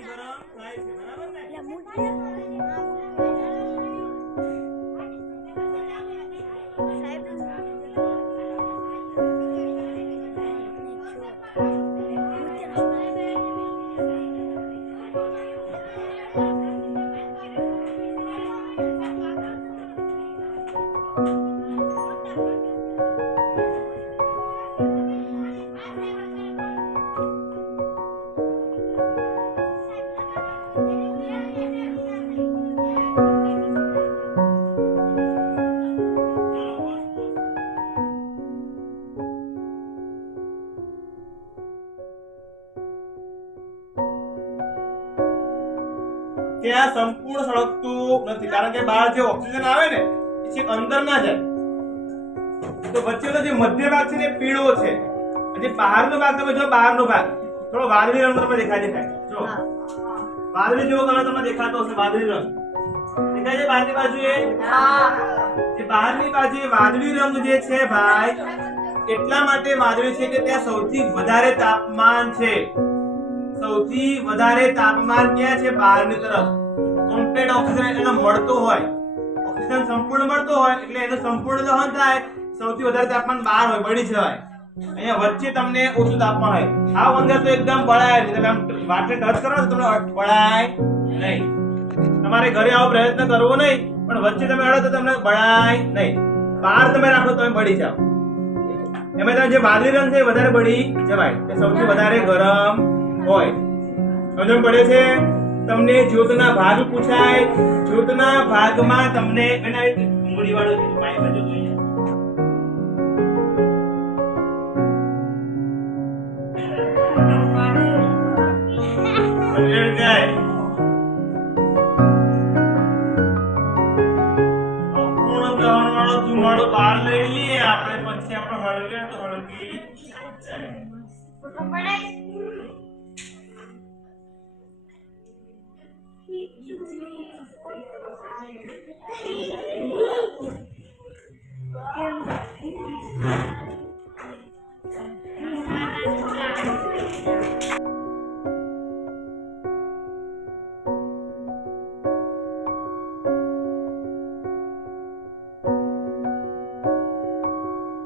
પાણી ગરમ થાય છે બરાબર ને ત્યાં સંપૂર્ણ સળગતું નથી કારણ કે બહાર જે ઓક્સિજન આવે ને એ છેક અંદર ના જાય તો વચ્ચેનો જે મધ્ય ભાગ છે ને પીળો છે અને બહારનો ભાગ તમે જો બહારનો ભાગ થોડો વાદળી રંગ તમને દેખાય જો વાદળી જેવો કલર તમને દેખાતો હશે વાદળી રંગ દેખાય છે બહારની બાજુએ જે બહારની બાજુએ વાદળી રંગ જે છે ભાઈ એટલા માટે વાદળી છે કે ત્યાં સૌથી વધારે તાપમાન છે સૌથી વધારે તાપમાન ક્યાં છે બહારની તરફ કમ્પ્લીટ ઓક્સિજન એને મળતો હોય ઓક્સિજન સંપૂર્ણ મળતો હોય એટલે એનું સંપૂર્ણ દહન થાય સૌથી વધારે તાપમાન બહાર હોય બળી જવાય અહીંયા વચ્ચે તમને ઓછું તાપમાન હોય આ અંદર તો એકદમ બળાય છે તમે આમ વાટને ટચ કરો તો તમને બળાય નહીં તમારે ઘરે આવો પ્રયત્ન કરવો નહીં પણ વચ્ચે તમે અડો તો તમને બળાય નહીં બહાર તમે રાખો તો તમે બળી જાવ એમાં તમે જે વાદળી રંગ છે વધારે બળી જવાય તે સૌથી વધારે ગરમ હોય સમજણ પડે છે તમને જ્યોતના ભાગ પૂછાય જ્યોતના ભાગમાં તમને એના ઉંગળી વાળો પાઇપ જો જોઈએ સમજણ જાય પૂર્ણ દહન વાળો ધુમાડો બહાર લઈ લઈએ આપણે પછી આપણે હળગે તો હળગી જાય